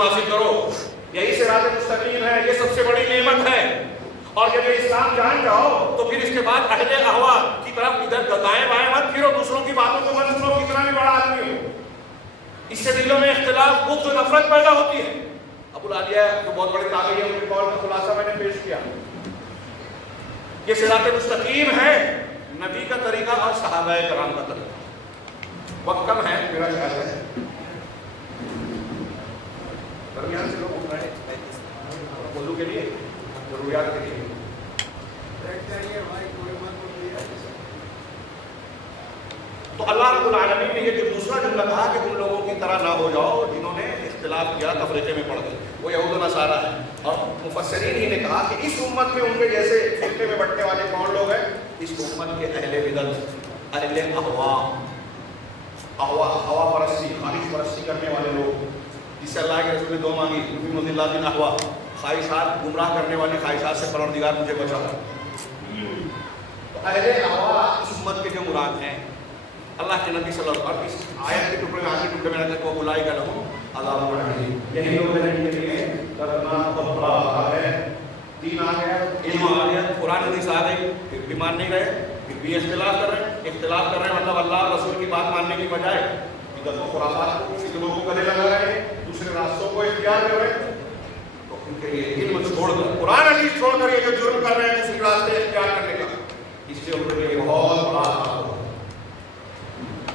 حاصل کرو، یہی صراط مستقیم ہے، یہ سب سے بڑی نعمت ہے۔ اور جب یہ اسلام جان جاؤ تو پھر اس کے بعد اہل اہوا کی طرف ادھر دائیں بائیں مت پھرو، دوسروں کی باتوں کو مت سنو، کتنا بھی بڑا آدمی ہو۔ اس سے دلوں میں اختلاف، بغض و نفرت پیدا ہوتی ہے۔ ابو العالیہ جو بہت بڑے تابعی ہیں، ان کے قول کا خلاصہ میں نے پیش کیا۔ یہ صراط مستقیم ہے نبی کا طریقہ اور صحابہ کرام کا طریقہ۔ وقت کم ہے میرا خیال ہے، درمیان سے لوگ اٹھ رہے ہیں وضو کے لیے، ضروریات کے لیے۔ تو اللہ رب العالمین نے یہ جو دوسرا جملہ کہا کہ تم لوگوں کی طرح نہ ہو جاؤ جنہوں نے اختلاف کیا، تفریقے میں پڑ گئے، وہ یہود و نصارہ ہے۔ اور مفسرین ہی نے کہا کہ اس امت میں ان کے جیسے فرقے میں بٹنے والے کون لوگ ہیں؟ اس امت کے اہل بدعت، اہل ہوا پرستی، خواہش پرستی کرنے والے لوگ، جس سے اللہ کے رسول نے دعا مانگی، نبی مضی اللہ بن احوا، خواہشات، گمراہ کرنے والی خواہشات سے پروردگار مجھے بچا۔ تو اہل احوا اس امت کے جو مراد ہیں، اللہ کے نبی صلی اللہ علیہ وسلم اس آیت کے ٹکڑے میں، آخری ٹکڑے میں رکھتے ہیں اولئک لہم عذاب الیم، یہی لوگ ہیں جن کے لیے دردناک اور بڑا عذاب ہے۔ دین آ گیا، علم آ گیا، قرآن حدیث آ گئی، پھر بھی مان نہیں رہے، پھر بھی اختلاف کر رہے ہیں، مطلب اللہ اور رسول کی بات ماننے کی بجائے بدعت و خرافات کو، فکروں کو گلے لگا رہے ہیں، دوسرے راستوں کو اختیار کر رہے ہیں۔ تو ان کے لیے علم چھوڑ کر، قرآن حدیث چھوڑ کر یہ جو جرم کر رہے ہیں دوسری راستے اختیار کرنے کا، اس لیے ان کے لیے بہت بڑا عذاب ہوگا۔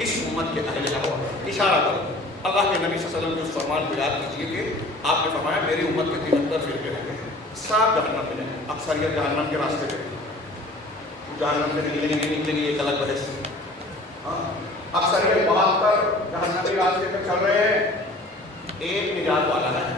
اس امت کے اہل احوا اشارہ کرو، اللہ کے نبی صلی اللہ علیہ وسلم کے اس فرمان کو یاد کیجیے کہ آپ نے فرمایا میری امت کے 73 فرقے ہوں گے، سب جہنم میں جائیں، اکثریت جہنم کے راستے پہ، جہنم سے نکلیں گے نہیں نکلیں گے ایک الگ بحث۔ اکثریت 72 جہنمی راستے پہ چل رہے ہیں، ایک نجات والا ہے۔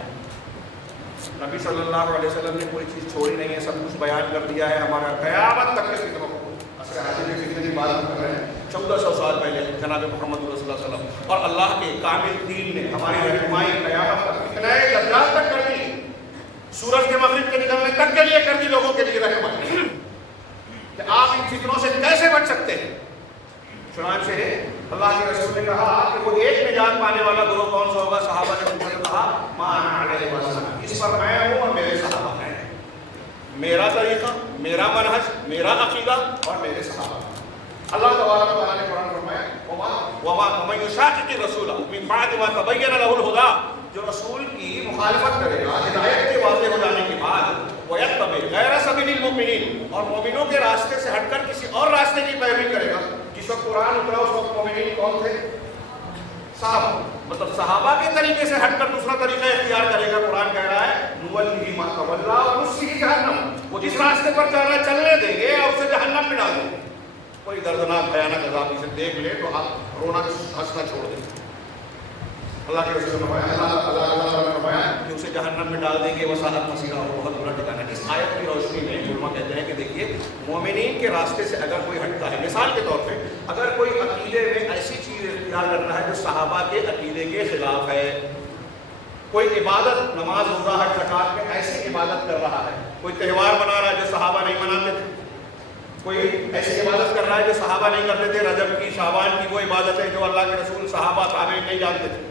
نبی صلی اللہ علیہ وسلم نے کوئی چیز چھوڑی نہیں ہے، سب کچھ بیان کر دیا ہے ہمارا قیامت تک کے فکروں کو۔ اصل حاضر کے فکر کی بات کر رہے ہیں 1400 سال پہلے جناب محمد صلی اللہ علیہ وسلم، اور اللہ کے کامل دین نے ہماری رہنمائی قیامت تک، فتنہ دجال تک کر دی، سورج کے مغرب کے نکلنے تک کے لیے کر دی، لوگوں کے لیے رہنمائی کہ آپ ان فکروں سے کیسے بچ سکتے ہیں۔ چنانچہ اللہ کے رسول نے کہا کہ وہ ایک نجات پانے والا گروہ کون سا ہوگا؟ صحابہ نے ان کو کہا ما انا علیہ وسلم، اس پر میں ہوں اور میرے صحابہ ہیں، میرا طریقہ، میرا منہج، میرا عقیدہ اور میرے صحابہ۔ اللہ تبارک و تعالیٰ نے قرآن فرمایا ومن یشاقق الرسول من بعد ما تبین له الہدی، جو رسول کی مخالفت کرے گا ہدایت کے واضح ہو جانے کے بعد، ویتبع غیر سبیل المؤمنین، اور مومنوں کے راستے سے ہٹ کر کسی اور راستے کی پیروی کرے گا۔ جس وقت قرآن اترا اس وقت مومنین کون تھے؟ صحابہ، مطلب صحابہ کے طریقے سے ہٹ کر دوسرا طریقہ اختیار کرے گا۔ قرآن کہہ رہا ہے نولیہ ما تولی ونصلہ جہنم، وہ جس راستے پر چل رہا ہے چلنے دیں گے اور اسے جہنم میں ڈال دیں گے۔ کوئی دردناک بھیانک عذاب اسے دیکھ لے تو آپ رونا ہنسنا چھوڑ دیں۔ اللہ کے رسول نے فرمایا کہ اسے جہنم میں ڈال دیں گے، وساءت مصیرا، اور بہت برا ٹھکانہ ہے۔ اس آیت کی روشنی میں علماء کہتے ہیں کہ دیکھیے مومنین کے راستے سے اگر کوئی ہٹتا ہے، مثال کے طور پہ اگر کوئی عقیدے میں ایسی چیز اختیار کرتا ہے جو صحابہ کے عقیدے کے خلاف ہے، کوئی عبادت، نماز، روزہ، حج، زکات میں ایسی عبادت کر رہا ہے، کوئی تہوار منا رہا ہے جو صحابہ نہیں مناتے تھے، کوئی ایسی عبادت کر رہا ہے جو صحابہ نہیں کرتے تھے، رجب کی، شعبان کی وہ عبادتیں جو اللہ کے رسول، صحابہ، تابعین نہیں جانتے تھے،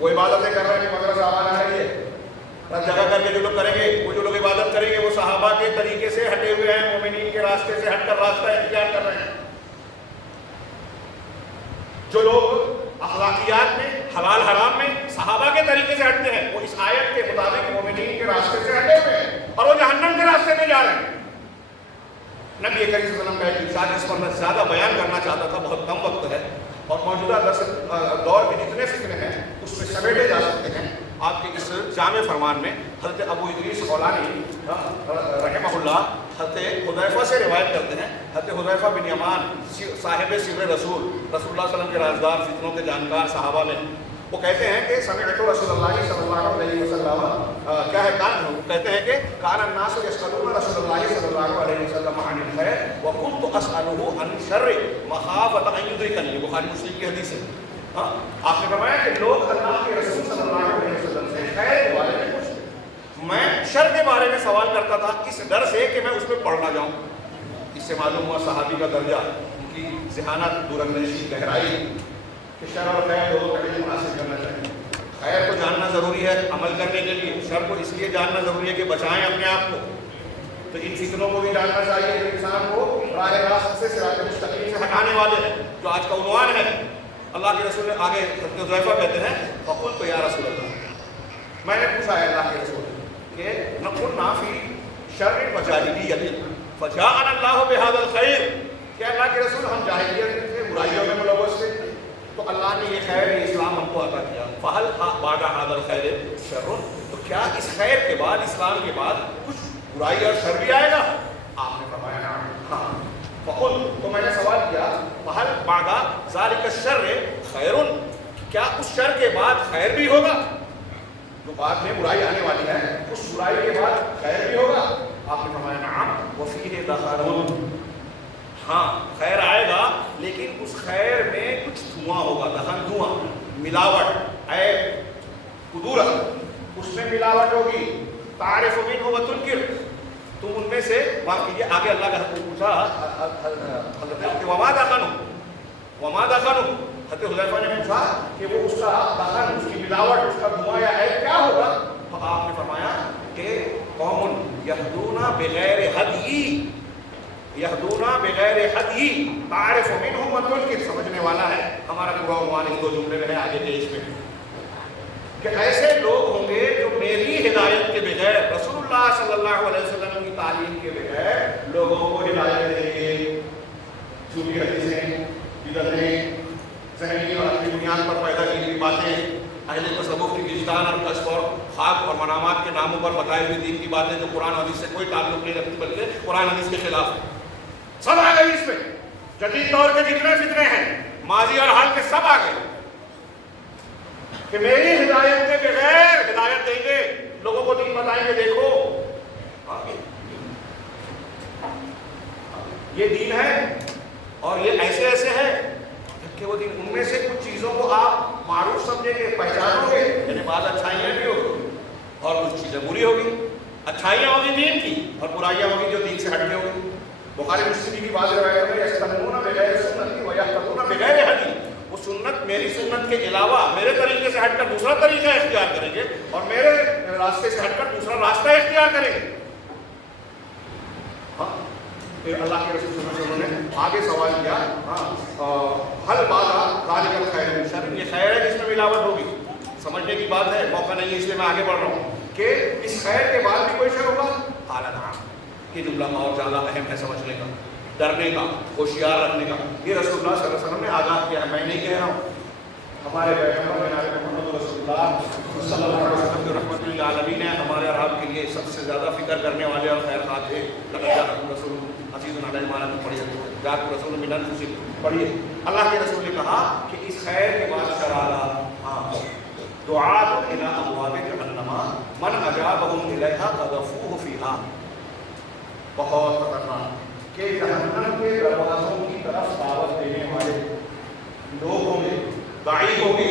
وہ عبادتیں کر رہے ہیں کہ مگر صحابہ آ رہی ہے، رات جگہ کر کے جو لوگ کریں گے، وہ جو لوگ عبادت کریں گے وہ صحابہ کے طریقے سے ہٹے ہوئے ہیں، مومنین کے راستے سے ہٹ کر راستہ اختیار کر رہے ہیں۔ جو لوگ اخلاقیات میں، حلال حرام میں صحابہ کے طریقے سے ہٹتے ہیں، وہ اس آیت کے مطابق مومنین کے راستے سے ہٹے ہوئے ہیں اور وہ جہنم کے راستے میں جا رہے ہیں۔ نبی کریم صلی اللہ علیہ وسلم کا ایک ارشاد، اس پر میں زیادہ بیان کرنا چاہتا تھا، بہت کم وقت ہے اور موجودہ دور کے جتنے فکر ہیں اس میں سمیٹے جا سکتے ہیں۔ آپ کے اس جامع فرمان میں حضرت ابو ادریس خولانی رحمہ اللہ حضرت حذیفہ سے روایت کرتے ہیں، حضرت حذیفہ بن یمان صاحب سر رسول، رسول اللہ صلی اللہ علیہ وسلم کے رازدار، فتنوں کے جانکار صحابہ میں، وہ کہتے ہیں کہ سمعت رسول اللہ صلی اللہ علیہ وسلم، کیا ہے کہتے ہیں کہ کان الناس یسألون رسول اللہ صلی اللہ علیہ وسلم عن الخیر وکنت اسألہ عن الشر مخافۃ ان یدرکنی، بخاری مسلم کی حدیث ہے۔ آپ نے فرمایا کہ لوگ اللہ کے رسول صلی اللہ علیہ وسلم سے خیر کے بارے میں پوچھتے، میں شر کے بارے میں سوال کرتا تھا اس ڈر سے کہ میں اس میں پڑ نہ جاؤں۔ اس سے معلوم ہوا صحابی کا درجہ، ان کی ذہانت، دور اندیشی، گہرائی، کہ شر اور خیر دونوں کا علم حاصل کرنا چاہیے، خیر کو جاننا ضروری ہے عمل کرنے کے لیے، شر کو اس لیے جاننا ضروری ہے کہ بچائیں اپنے آپ کو۔ تو ان فتنوں کو بھی جاننا چاہیے جو انسان کو راہ راست سے صراط مستقیم سے ہٹانے والے ہیں، جو آج کا عنوان ہے۔ اللہ کے رسول نے آگے حضرت حذیفہ کہتے ہیں فقلت یا رسول اللہ، میں نے پوچھا ہے اللہ کے رسول کہ نکنا فی شر وجاہلیت فجاءنا اللہ بہذا الخیر، کہ اللہ کے رسول ہم جاہلیت میں تھے، برائیوں میں ملوث تھے، تو اللہ نے یہ خیر یہ اسلام ہم کو عطا کیا، فہل بعد ھذا الخیر شر، تو کیا اس خیر کے بعد اسلام کے بعد کچھ برائی اور شر بھی آئے گا؟ آپ نے فرمایا ہاں۔ فقلت، تو میں نے سوال کیا فہل بعد ذلک الشر خیر، کیا اس شر کے بعد خیر بھی ہوگا؟ جو بعد میں برائی آنے والی ہے اس برائی کے بعد خیر بھی ہوگا؟ آپ نے فرمایا نعم وفیہ دخل، ہاں خیر آئے گا لیکن اس خیر میں کچھ دھواں ہوگا، دخن دھواں، ملاوٹ، عیب، قدورت، اس میں ملاوٹ ہوگی، تعرف منہ وتنکر، تم ان میں سے واقعی آگے اللہ کا حضرت پوچھا حضرت وما دخن، وما دخن، حضرت حذیفہ نے پوچھا کہ وہ اس کا دخن، اس کی ملاوٹ، اس کا دھواں یا عیب کیا ہوگا؟ تو آپ نے فرمایا کہ قوم یہدون بغیر ہدی، یہدون بغیر ہدی تعرف منہم وتنکر، سمجھنے والا ہے ہمارا پورا عنوان اس دو جملے میں ہے آگے کے اس میں، کہ ایسے لوگ ہوں گے جو میری ہدایت کے بغیر، رسول اللہ صلی اللہ علیہ وسلم کی تعلیم کے بغیر لوگوں کو ہدایت دیں گے، جھوٹی حدیثیں، بدعتیں، ذہنی اور عقلی بنیاد پر پیدا کی ہوئی باتیں، اہل تصوف کی وجدان اور کشف اور خواب اور منامات کے ناموں پر بتائی ہوئی دین کی باتیں جو قرآن حدیث سے کوئی تعلق نہیں رکھتی بلکہ قرآن حدیث کے خلاف ہے، سب آ گئی اس میں، جدید دور کے جتنے فتنے ہیں ماضی اور حال کے سب آ گئے، کہ میری ہدایت کے بغیر ہدایت دیں گے، لوگوں کو دین بتائیں گے، دیکھو یہ دین ہے اور یہ ایسے ایسے ہے کہ وہ دین، ان میں سے کچھ چیزوں کو آپ معروف سمجھیں گے، پہچانو گے، یعنی بعض اچھائیاں بھی ہوگی اور کچھ چیزیں بری ہوگی، اچھائیاں ہوگی دین کی اور برائیاں ہوگی جو دین سے ہٹ کے ہوگی۔ بخاری مسلم کی بعض روایتوں میں یستنون بغیر سنتی ویہتدون بغیر ہدی، وہ سنت میری سنت کے علاوہ میرے طریقے سے ہٹ کر دوسرا طریقہ اختیار کریں گے اور میرے راستے سے ہٹ کر دوسرا راستہ اختیار کریں گے۔ ہاں پھر اللہ کے رسول صلی اللہ علیہ وسلم نے آگے سوال کیا حل بعد ذالک الخیر من شر، یہ خیر ہے جس میں ملاوٹ ہوگی، سمجھنے کی بات ہے، موقع نہیں ہے اس لیے میں آگے بڑھ رہا ہوں کہ اس خیر کے بعد بھی کوئی شر ہوگا؟ قال نعم، یہ جملہ اور زیادہ اہم ہے سمجھنے کا، ڈرنے کا، ہوشیار رکھنے کا، یہ رسول اللہ صلی اللہ علیہ وسلم نے آگاہ کیا ہے، میں نہیں کہہ رہا ہوں، ہمارے پیغمبر جناب محمد رسول اللہ صلی اللہ علیہ وسلم جو رحمۃ للعالمین ہیں، ہمارے اور آپ کے لیے سب سے زیادہ فکر کرنے والے اور خیر خواہ تھے۔ لقد جاءکم رسول عزیز علیہ ما عنتم پڑھیے، جاءکم رسول من انفسکم پڑھیے، اللہ کے رسول نے کہا کہ اس خیر کے بعد شرارہ، ہاں دعاء الی ابواب جہنم من اجابهم الیہا قذفوہ فیہا، بہت خطرناک کہ جہنم کے دروازوں کی طرف دعوت دینے والے لوگ ہوں گے، داعی ہوں گے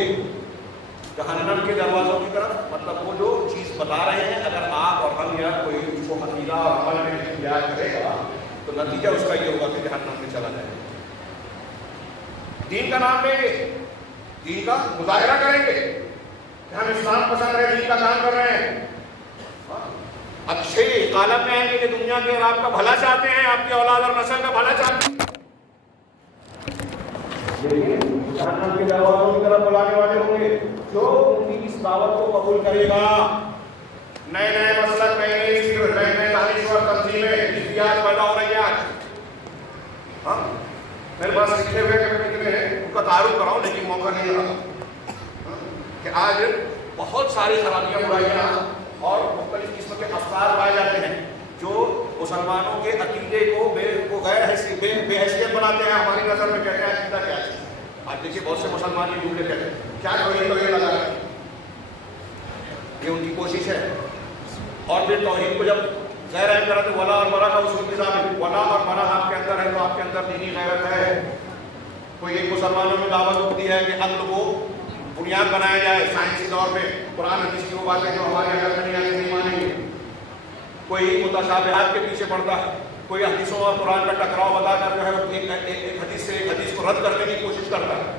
جہنم کے دروازوں کی طرف، مطلب وہ جو چیز بتا رہے ہیں اگر آپ اور ہم یا کوئی اس کو عقیدہ اور عمل میں اختیار کرے گا تو نتیجہ اس کا یہ ہوگا کہ جہنم میں چلا جائے گا۔ دین کا نام لیں گے، دین کا مظاہرہ کریں گے کہ ہم اسلام پسند ہے، دین کا کام کر رہے ہیں، اچھے کالم میں آئیں گے کہ دنیا کے اور آپ کا بھلا چاہتے ہیں، آپ کی اولاد اور نسل کا بھلا چاہتے ہیں، لیکن جہنم کے دروازوں کی طرف بلانے والے ہوں گے جو ان کی اس دعوت کو قبول کرے گا۔ نئے نئے مسلک، نئے نئے دانش اور تنظیمیں، حزبیات پیدا ہو رہی ہیں آج۔ ہاں میرے پاس لکھے ہوئے کتنے ہیں، ان کا تعارف کراؤں لیکن موقع نہیں رہا کہ آج بہت ساری خرابیاں، برائیاں اور مختلف قسم کے افکار پائے جاتے ہیں جو مسلمانوں کے عقیدے کو غیر بے حیثیت بناتے ہیں۔ ہماری نظر میں کہتے ہیں عقیدہ کیا ہے؟ آج دیکھیے بہت سے مسلمان یہ جملے کہتے ہیں کیا توحید لگا ہے، یہ ان کی کوشش ہے۔ اور پھر توحید کو جب غیر اہم کرتے ولا اور برا کا اصول کے ثابت، ولا اور برا آپ کے اندر ہے تو آپ کے اندر دینی غیرت ہے۔ کوئی ایک مسلمانوں میں دعوت ہوتی ہے کہ عقل کو بنیاد بنایا جائے سائنسی طور پہ، قرآن حدیث کی وہ باتیں جو ہمارے عقل میں نہیں آتی نہیں مانیں گے۔ کوئی متشابہات کے پیچھے پڑتا ہے، کوئی حدیثوں اور قرآن کا ٹکراؤ بتا کر جو ہے ایک حدیث سے ایک حدیث کو رد کرنے کی کوشش کرتا ہے۔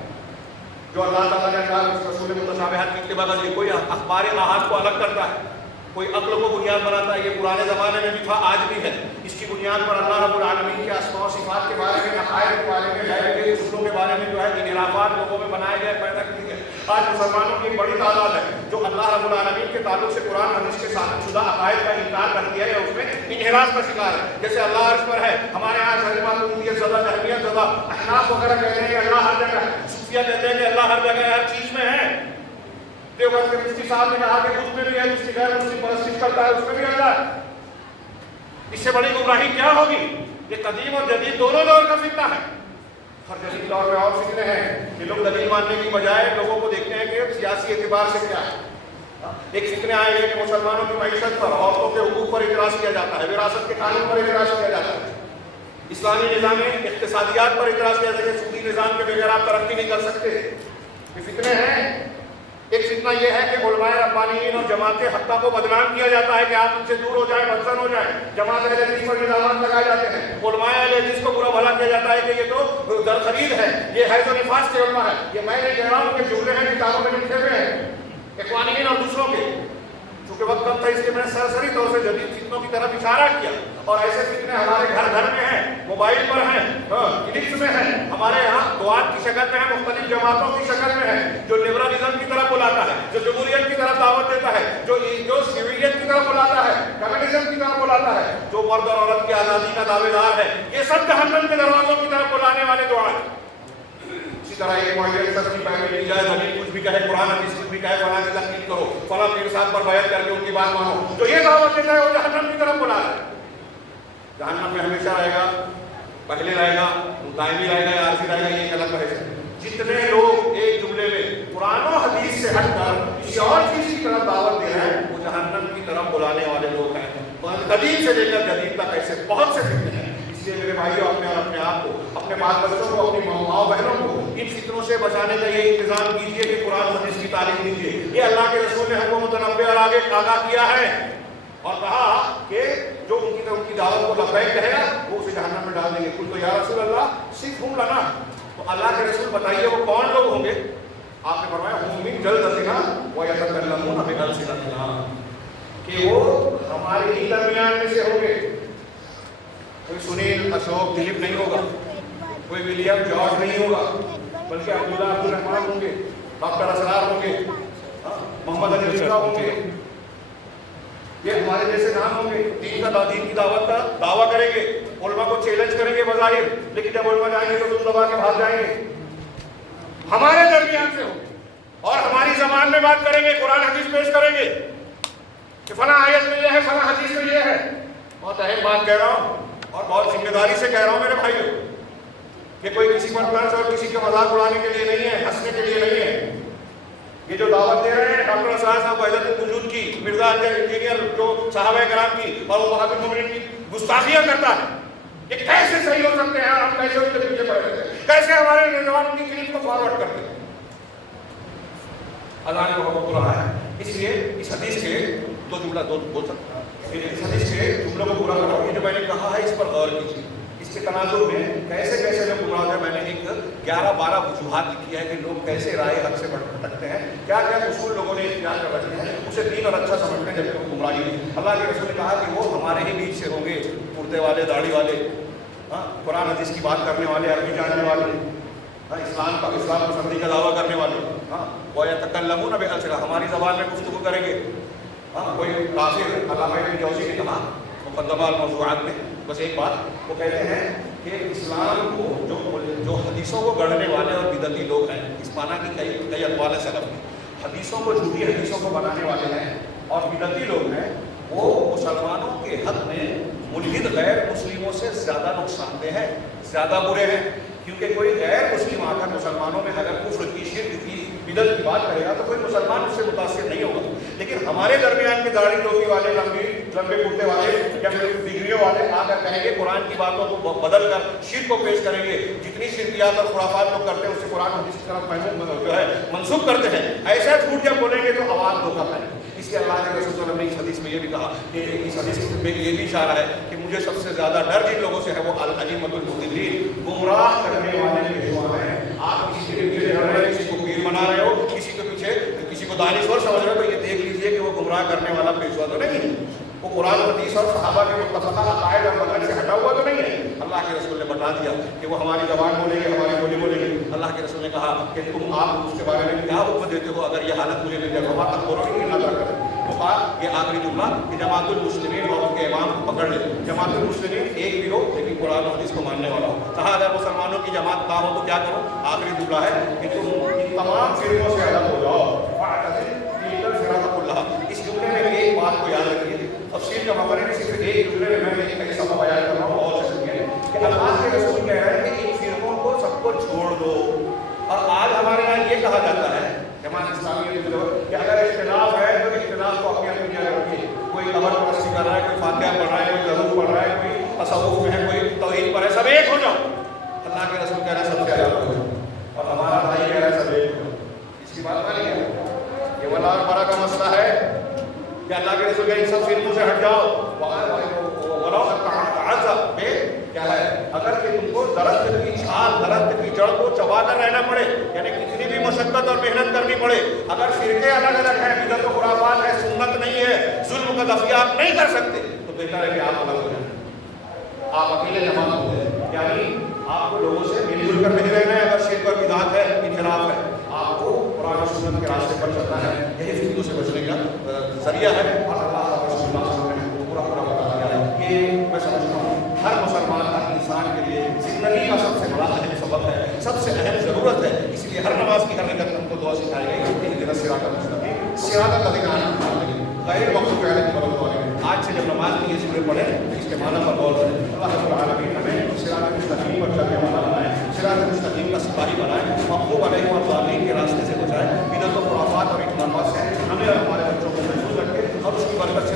جو اللہ تعالیٰ نے کہا اس رسول متشابہات کی اتباع کے کوئی اخبار احاد کو الگ کرتا ہے، کوئی عقل کو بنیاد بناتا ہے. یہ پرانے زمانے میں بھی تھا، آج بھی ہے. اس کی بنیاد پر اللہ رب العالمین کے اسماء و صفات کے بارے میں، عقائد کے بارے میں، غیب کے اصولوں کے بارے میں جو ہے انحرافات لوگوں میں بنائے گئے، پیدا کیے گئے. آج مسلمانوں کی ایک بڑی تعداد ہے جو اللہ رب العالمین کے تعلق سے قرآن حدیث کے ثابت شدہ عقائد کا انکار کرتی ہے یا اس میں انحراف کا شکار ہے. جیسے اللہ عرش پر ہے، ہمارے یہاں ظالمات زدہ جہمیت زدہ احناف وغیرہ کہتے ہیں کہ اللہ ہر جگہ ہے، صوفیہ کہتے ہیں کہ اللہ ہر جگہ ہر چیز میں ہے. دیوبند کے مفتی صاحب نے کہا کہ اس میں بھی ہے، جس کی غیر مسلم پرستش کرتا ہے اس میں بھی اللہ ہے. اس سے بڑی گمراہی کیا ہوگی؟ یہ قدیم اور جدید دونوں دور کا فتنہ ہے. ہر جدید دور میں اور فتنے ہیں کہ لوگ دلیل ماننے کی بجائے لوگوں کو دیکھتے ہیں کہ سیاسی اعتبار سے کیا ہے. ایک فتنے آئے ہیں کہ مسلمانوں کی معیشت پر، عورتوں کے حقوق پر اعتراض کیا جاتا ہے، وراثت کے قانون پر اعتراض کیا جاتا ہے، اسلامی نظام اقتصادیات پر اعتراض کیا جاتا ہے کہ سودی نظام کے بغیر آپ ترقی نہیں کر سکتے. یہ فتنے ہیں. ایک فتنہ یہ ہے کہ علماء ربانیین اور جماعت حقہ کو بدنام کیا جاتا ہے کہ آپ ان سے دور ہو جائیں، بدزن ہو جائیں. جماعت اہل حدیث پر الزامات لگائے جاتے ہیں، علماء اہل حدیث کو برا بھلا کیا جاتا ہے کہ یہ تو در خرید ہے، یہ حیض و نفاس کے علماء ہے. یہ میں نہیں کہہ رہا ہوں کہ جملے ہیں کتابوں میں لکھے ہوئے ہیں اخوانیین اور دوسروں کے. چونکہ وقت کم تھا اس لیے میں نے سرسری طور سے جدید فتنوں کی طرف اشارہ کیا. اور ایسے فتنے ہمارے گھر گھر میں ہیں، موبائل پر ہیں، کلپس میں ہیں، ہمارے یہاں دعات کی شکل میں ہیں، مختلف جماعتوں کی شکل میں ہیں، جو لبرلزم کی طرف بلاتا ہے، جو جمہوریت کی طرف دعوت دیتا ہے، جو شیوعیت کی طرف بلاتا ہے، کمیونزم کی طرف بلاتا ہے، جو مرد اور عورت کی آزادی کا دعوے دار ہے. یہ سب جہنم کے دروازوں کی طرف بلانے والے دعائیں. اسی طرح ایک معین سب کی پیروی کی جائے، دلیل کچھ بھی کہے، قرآن حدیث کچھ بھی کہے، فلاں کی تنقید کرو، فلاں پیر صاحب پر بیعت کر کے ان کی بات مانو، تو یہ دعوت دیتا ہے وہ جہنم کی طرف بلا رہا ہے. جہنم میں ہمیشہ رہے گا، پہلے رہے گا، دائمی رہے گا یا عارضی رہے گا، یہ ایک الگ بحث ہے. جتنے لوگ ایک جملے میں قرآن و حدیث سے ہٹ کر کسی اور چیز کی طرف دعوت دے رہے ہیں وہ جہنم کی طرف بلانے والے لوگ ہیں. قدیم سے لے کر جدید تک ایسے بہت سے فتنے ہیں. اس لیے میرے بھائیوں، اپنے اور اپنے آپ کو، اپنے بال بچوں کو، اپنی ماؤں بہنوں کو ان فتنوں سے بچانے کا یہ انتظام کیجیے کہ قرآن حدیث کی تعلیم دیجیے. یہ اللہ کے رسول نے ہم کو متنبع اور آگے آگاہ کیا ہے اور کہا کہ جو ان کی دعوت کو لبیک کہے گا وہ اسے جہنم میں ڈال دیں گے. کل تو یا رسول اللہ سکھوں لنا، تو اللہ کے رسول بتائیے وہ کون لوگ ہوں گے؟ آپ نے فرمایا ہم من جلدتنا ویتکلمون بألسنتنا، کہ وہ ہمارے ہی درمیان میں سے ہوں گے. کوئی سنیل، اشوک، دلیپ نہیں ہوگا، کوئی ولیم، جارج نہیں ہوگا، بلکہ عبداللہ، عبدالرحمان ہوں گے، ڈاکٹر اسرار ہوں گے، محمد علی رضا ہوں گے. یہ ہمارے جیسے نام ہوں گے، دین کی دعوت کا دعویٰ کریں گے، علماء کو چیلنج کریں گے بظاہر، لیکن جب علماء جائیں گے تو تم دبا کے بھاگ جائیں گے. ہمارے درمیان سے ہوں اور ہماری زبان میں بات کریں گے، قرآن حدیث پیش کریں گے کہ فلاں آیت میں یہ ہے، فلاں حدیث میں یہ ہے. بہت اہم بات کہہ رہا ہوں اور بہت ذمہ داری سے کہہ رہا ہوں میرے بھائیوں، کہ کوئی کسی پر طرز اور کسی کا مذاق اڑانے کے لیے نہیں ہے، ہنسنے کے لیے نہیں ہے. یہ جو دعوت دے رہے ہیں ڈاکٹر اسرار صاحب وحدت الوجود کی، مرزا انجینئر جو صحابہ کرام کی اور وہ بہادر مومنین کی گستاخیاں کرتا ہے، یہ کیسے صحیح ہو سکتے ہیں اور ہم کیسے ان کے پیچھے پڑے رہتے ہیں، کیسے ہمارے نوجوان کی کلپ کو فارورڈ کرتے ہیں. اللہ نے بہت برا ہے. اس لیے اس حدیث کے دو جملہ بول سکتا ہوں، اس حدیث کے جملوں کو پورا کرو. یہ جو میں نے کہا ہے اس پر غور کیجیے. اس کے تناظر میں کیسے کیسے لوگ گمراہ ہوتے ہیں. میں نے ایک 11-12 وجوہات لکھی ہے کہ لوگ کیسے رائے حق سے بھٹکتے ہیں، کیا کیا اصول لوگوں نے اختیار کر رکھے ہیں، اسے دین اور اچھا سمجھتے ہیں جبکہ وہ گمراہی نہیں. اللہ کے رسول نے کہا کہ وہ ہمارے ہی بیچ سے ہوں گے، کرتے والے، داڑھی والے، قرآن حدیث کی بات کرنے والے، عربی جاننے والے، اسلام پسندی کا دعویٰ کرنے والے. وَيَتَكَلَّمُونَ بِأَلْسِنَتِهِمْ، ہماری زبان میں گفتگو کریں گے. کوئی کافر، علامہ ابن جوزی نے کہا مقدمہ الموضوعات میں بس ایک بات، وہ کہتے ہیں کہ اسلام کو جو حدیثوں کو گڑھنے والے اور بدعتی لوگ ہیں، اس معنی کی کئی اقوال سلف میں، حدیثوں کو، جھوٹی حدیثوں کو بنانے والے ہیں اور بدعتی لوگ ہیں، وہ مسلمانوں کے حق میں ملحد غیر مسلموں سے زیادہ نقصان دہ ہیں، زیادہ برے ہیں. کیونکہ کوئی غیر مسلم آ کر مسلمانوں میں اگر کفر کی، شرک کی، بدعت کی بات کرے گا تو کوئی مسلمان اس سے متاثر نہیں ہوگا. لیکن ہمارے درمیان کے داڑھی ٹوپی والے، لمبے کرتے والے یا پھر ڈگریوں والے آ کر کہیں گے، قرآن کی باتوں کو بدل کر شرک کو پیش کریں گے. جتنی شرکیات اور خرافات لوگ کرتے ہیں اسے قرآن حدیث کی طرف جو ہے منسوخ کرتے ہیں. ایسا جھوٹ جب بولیں گے تو عوام دھوکہ پائیں گے. اس لیے اللہ کے رسول صلی اللہ علیہ وسلم نے اس حدیث میں یہ بھی کہا کہ اس حدیث میں یہ بھی اشارہ ہے کہ مجھے سب سے زیادہ ڈر جن لوگوں سے ہے وہ الائمۃ المضلین، گمراہ کرنے والے پیشوا ہیں. آپ کسی کے لیے ڈر رہے ہیں، کسی کو پیر دانشور سمجھ رہے تو یہ دیکھ لیجئے کہ وہ گمراہ کرنے والا پیشوا تو نہیں ہے، وہ قرآن حدیث اور صحابہ کے متفقہ عقائد اور منہج سے ہٹا ہوا تو نہیں ہے۔ اللہ کے رسول نے بتا دیا کہ وہ ہماری زبان بولیں گے، ہماری بولی بولیں گے۔ اللہ کے رسول نے کہا کہ تم آپ اس کے بارے میں کیا حکم دیتے ہو اگر یہ حالت مجھے مل جائے تو تک بولو گے نہ کریں۔ تو کہا یہ آخری جملہ کہ جماعت المسلمین اور ان کے امام کو پکڑ لے۔ جماعت المسلمین ایک بھی ہو لیکن قرآن و حدیث کو ماننے والا ہو۔ کہا اگر مسلمانوں کی جماعت نہ ہو تو کیا کرو؟ آخری جملہ ہے کہ تم ان تمام فرقوں سے الگ ہو جاؤ۔ اس جملے میں ایک بات کو یاد رکھیے، تفسیر کا مقرر ہے، صرف ایک جملے میں میں ایک سبق بیان کر رہا ہوں اور سے سنیے کہ اللہ کے رسول کہہ رہے ہیں کہ ان فرقوں کو سب کو چھوڑ دو۔ اور آج ہمارے یہاں یہ کہا جاتا ہے جماعت اسلامی کہ اگر اختلاف ہے تو اختلاف کو اپنی اپنی جگہ رکھیے، کوئی قبر پرستی کر رہا ہے، کوئی فاتحہ پڑھ رہا ہے، کوئی درود پڑھ رہا ہے، کوئی تصوف میں ہے، کوئی توحید پر ہے، سب ایک ہو جاؤ۔ اللہ کے رسول کہہ رہے ہیں سب سے الگ ہو جاؤ، اور ہمارا بھائی کہہ رہا ہے سب ایک ہو جاؤ۔ اس کی بات نہیں ہے، یہ ولا اور برا کا مسئلہ ہے کہ اللہ کے رسول ان سب فرقوں سے ہٹ جاؤ۔ کیا ہے اگر کہ تم کو درخت کی چھال، درخت کی جڑ کو چبا کر رہنا پڑے، یعنی کتنی بھی مشقت اور محنت کرنی پڑے، اگر فرقے الگ الگ ہیں، بدعت و خرافات ہے، سنت نہیں ہے، ظلم کا دفعہ آپ نہیں کر سکتے، تو بہتر ہے کہ آپ الگ ہو جائیں، آپ اکیلے جماعت ہو جائیں۔ یعنی آپ کو لوگوں سے مل جل کر نہیں رہنا ہے، اگر شرک اور بدعت ہے، انحراف ہے، آپ کو قرآن و سنت کے راستے پر چلنا ہے، یہی فرقوں سے بچنے کا ذریعہ ہے۔ اور اللہ رسول اللہ صلی اللہ علیہ وسلم نے پورا بتا دیا ہے کہ میں سمجھتا ہوں ہر مسلمان، ہر انسان کے لیے زندگی کا سب سے بڑا اہم سبق ہے، سب سے اہم ضرورت ہے، اس لیے ہر نماز کی ہر رکعت ہم کو دعا سکھائی گئی اہدنا الصراط المستقیم صراط الذین انعمت علیہم غیر المغضوب علیہم ولا الضالین۔ آج سے جب نماز میں یہ سورہ پڑھیں تو اس کے معنی پر غور کریں۔ اللہ رب العالمین ہمیں صراط المستقیم پر چلنے والا بنائے، صراط المستقیم کا سپاہی بنائے، مغضوب علیہم والضالین کے راستے سے بچائے، بدعت و خرافات اور اختلافات سے ہمیں اور ہمارے بچوں کو محفوظ رکھے اور اس کی برکت سے